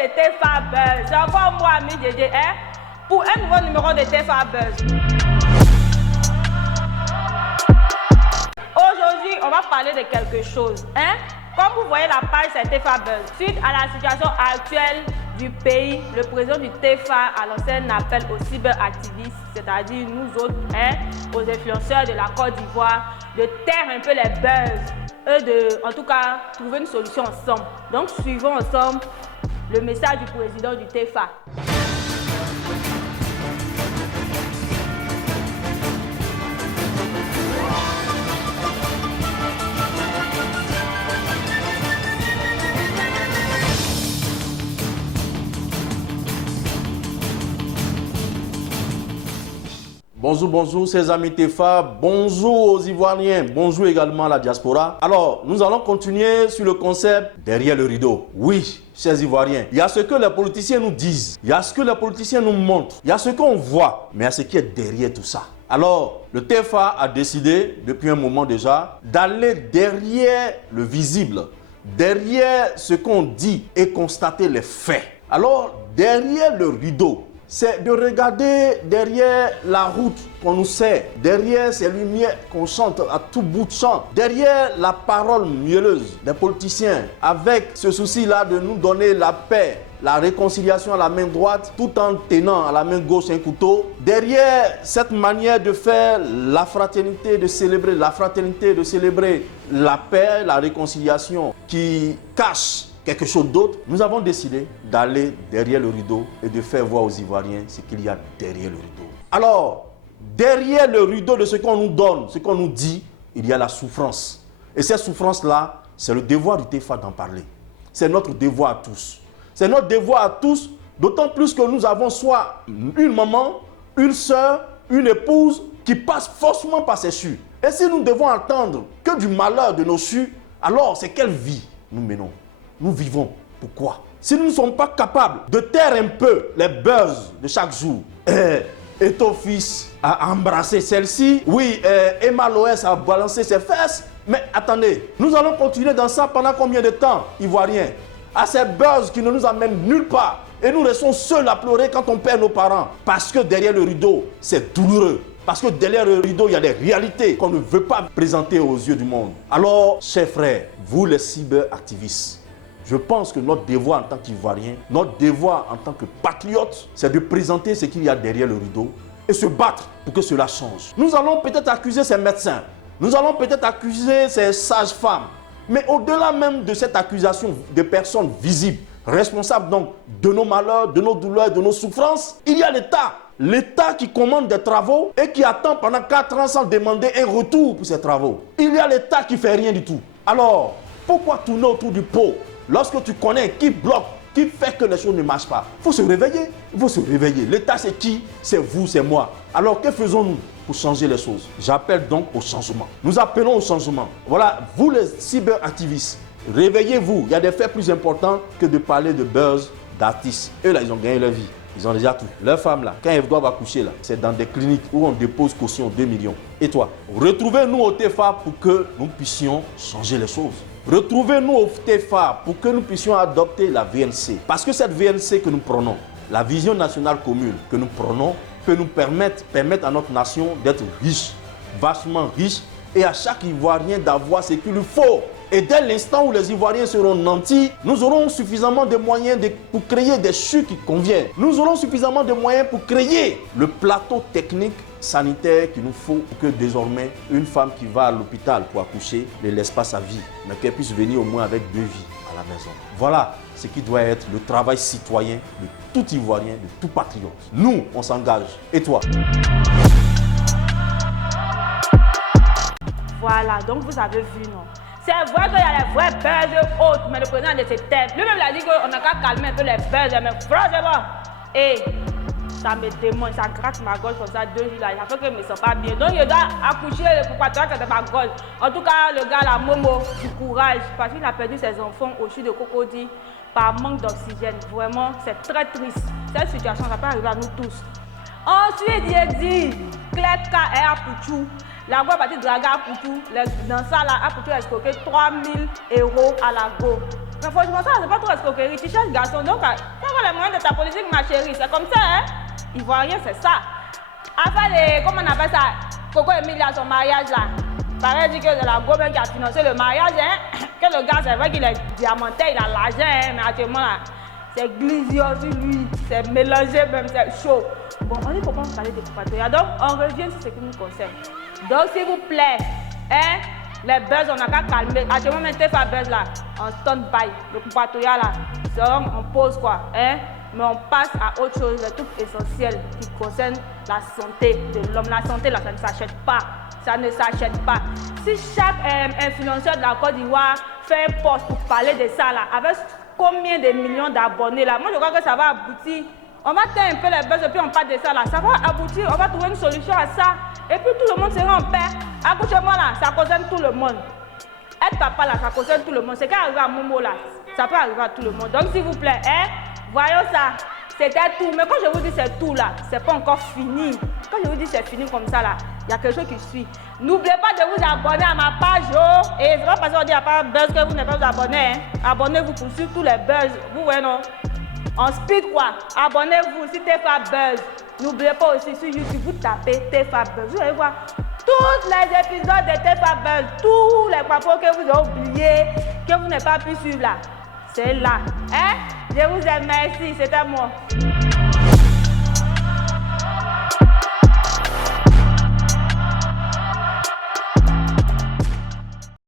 de TFA Buzz. C'est encore moi, ami JJ, hein? Pour un nouveau numéro de TFA Buzz. Aujourd'hui, on va parler de quelque chose, hein? Comme vous voyez la page, c'est TFA Buzz. Suite à la situation actuelle du pays, le président du TFA a lancé un appel aux cyberactivistes, c'est-à-dire nous autres, hein, aux influenceurs de la Côte d'Ivoire, de taire un peu les buzz et de, en tout cas, trouver une solution ensemble. Donc, suivons ensemble le message du président du TFA. Bonjour, bonjour, ces amis TFA, bonjour aux Ivoiriens, bonjour également à la diaspora. Alors, nous allons continuer sur le concept derrière le rideau. Oui, chers Ivoiriens, il y a ce que les politiciens nous disent, il y a ce que les politiciens nous montrent, il y a ce qu'on voit, mais il y a ce qui est derrière tout ça. Alors, le TFA a décidé, depuis un moment déjà, d'aller derrière le visible, derrière ce qu'on dit et constater les faits. Alors, derrière le rideau, c'est de regarder derrière la route qu'on nous sert, derrière ces lumières qu'on chante à tout bout de champ, derrière la parole mielleuse des politiciens, avec ce souci-là de nous donner la paix, la réconciliation à la main droite, tout en tenant à la main gauche un couteau. Derrière cette manière de faire la fraternité, de célébrer la fraternité, de célébrer la paix, la réconciliation qui cache quelque chose d'autre, nous avons décidé d'aller derrière le rideau et de faire voir aux Ivoiriens ce qu'il y a derrière le rideau. Alors, derrière le rideau de ce qu'on nous donne, ce qu'on nous dit, il y a la souffrance. Et cette souffrance-là, c'est le devoir du TFA d'en parler. C'est notre devoir à tous. C'est notre devoir à tous, d'autant plus que nous avons soit une maman, une soeur, une épouse qui passe forcément par ces cieux. Et si nous devons attendre que du malheur de nos cieux, alors c'est quelle vie nous menons? Nous vivons. Pourquoi? Si nous ne sommes pas capables de taire un peu les buzz de chaque jour, et ton fils a embrassé celle-ci, oui, Emma Loès a balancé ses fesses, mais attendez, nous allons continuer dans ça pendant combien de temps, Ivoiriens? À ces buzz qui ne nous amènent nulle part. Et nous restons seuls à pleurer quand on perd nos parents. Parce que derrière le rideau, c'est douloureux. Parce que derrière le rideau, il y a des réalités qu'on ne veut pas présenter aux yeux du monde. Alors, chers frères, vous les cyberactivistes, je pense que notre devoir en tant qu'Ivoiriens, notre devoir en tant que patriotes, c'est de présenter ce qu'il y a derrière le rideau et se battre pour que cela change. Nous allons peut-être accuser ces médecins, nous allons peut-être accuser ces sages-femmes, mais au-delà même de cette accusation de personnes visibles, responsables donc de nos malheurs, de nos douleurs, de nos souffrances, il y a l'État. L'État qui commande des travaux et qui attend pendant 4 ans sans demander un retour pour ces travaux. Il y a l'État qui ne fait rien du tout. Alors, pourquoi tourner autour du pot? Lorsque tu connais qui bloque, qui fait que les choses ne marchent pas, il faut se réveiller. Il faut se réveiller. L'État, c'est qui? C'est vous, c'est moi. Alors, que faisons-nous pour changer les choses? J'appelle donc au changement. Nous appelons au changement. Voilà, vous les cyberactivistes, réveillez-vous. Il y a des faits plus importants que de parler de buzz d'artistes. Eux, là, ils ont gagné leur vie. Ils ont déjà tout. Leurs femmes, là, quand elles doivent accoucher, là, c'est dans des cliniques où on dépose caution 2 millions. Et toi, retrouvez-nous au TFA pour que nous puissions changer les choses. Retrouvez-nous au TFA pour que nous puissions adopter la VNC. Parce que cette VNC que nous prenons, la vision nationale commune que nous prenons, peut nous permettre à notre nation d'être riche, vachement riche, et à chaque Ivoirien d'avoir ce qu'il lui faut. Et dès l'instant où les Ivoiriens seront nantis, nous aurons suffisamment de moyens pour créer des CHU qui conviennent. Nous aurons suffisamment de moyens pour créer le plateau technique sanitaire qu'il nous faut pour que désormais une femme qui va à l'hôpital pour accoucher ne laisse pas sa vie, mais qu'elle puisse venir au moins avec 2 vies à la maison. Voilà ce qui doit être le travail citoyen de tout Ivoirien, de tout patriote. Nous, on s'engage. Et toi? Voilà, donc vous avez vu, non? C'est vrai qu'il y a les vrais buzz autres, mais le président de ses têtes, lui-même il a dit qu'on n'a qu'à calmer un peu les buzz, mais franchement, ça me démonte, ça gratte ma gorge comme ça 2 jours là, ça fait que je ne me sens pas bien. Donc je dois accoucher pour pas que de ma gorge. En tout cas, le gars, la Momo, du courage, parce qu'il a perdu ses enfants au CHU de Cocody par manque d'oxygène. Vraiment, c'est très triste. Cette situation, ça peut arriver à nous tous. Ensuite, il a dit, Claire K est à Pouchou. La voie partie draguer à Pouchou. Dans ça, là, à Pouchou, elle a escroqué 3 000 € à la go. Mais franchement, ça, c'est pas trop escroquerie. Tu cherches garçon. Donc, quand les moyens de ta politique, ma chérie, c'est comme ça, hein. Ivoirien, c'est ça. Enfin, comment on appelle ça? Coco Emilia, son mariage là. Pareil, dit que c'est la gomme qui a financé le mariage, hein. Que le gars, c'est vrai qu'il est diamanté, il a l'argent, hein, mais actuellement là, c'est glissio sur lui, c'est mélangé même, c'est chaud. Bon, on ne peut pas parler de compatriotes. Donc, on revient sur ce qui nous concerne. Donc, s'il vous plaît, hein, les buzz, on n'a qu'à calmer. Actuellement, maintenant, TFA buzz là, en stand-by. Le compatriot là, on pose quoi, hein. Mais on passe à autre chose, le truc essentiel qui concerne la santé de l'homme. La santé, là, ça ne s'achète pas. Ça ne s'achète pas. Si chaque influenceur de la Côte d'Ivoire fait un post pour parler de ça, là, avec combien de millions d'abonnés, là, moi, je crois que ça va aboutir. On va teindre un peu les buzz et puis on parle de ça, là. Ça va aboutir, on va trouver une solution à ça. Et puis tout le monde sera en paix. Accouchement, là, ça concerne tout le monde. Être papa, là, ça concerne tout le monde. C'est qu'à arriver à Momo, là, ça peut arriver à tout le monde. Donc, s'il vous plaît, hein, voyons ça. C'était tout. Mais quand je vous dis c'est tout là, c'est pas encore fini. Quand je vous dis c'est fini comme ça là, il y a quelque chose qui suit. N'oubliez pas de vous abonner à ma page. Oh. Et c'est pas parce qu'on dit à part buzz que vous n'êtes pas vous abonner. Hein. Abonnez-vous pour suivre tous les buzz. Vous voyez non? En speed quoi. Abonnez-vous si TFA Buzz. N'oubliez pas aussi sur YouTube, vous tapez TFA Buzz. Vous allez voir tous les épisodes de TFA Buzz. Tous les propos que vous avez oubliés, que vous n'avez pas pu suivre là. C'est là. Hein? Je vous aime, merci, c'était moi.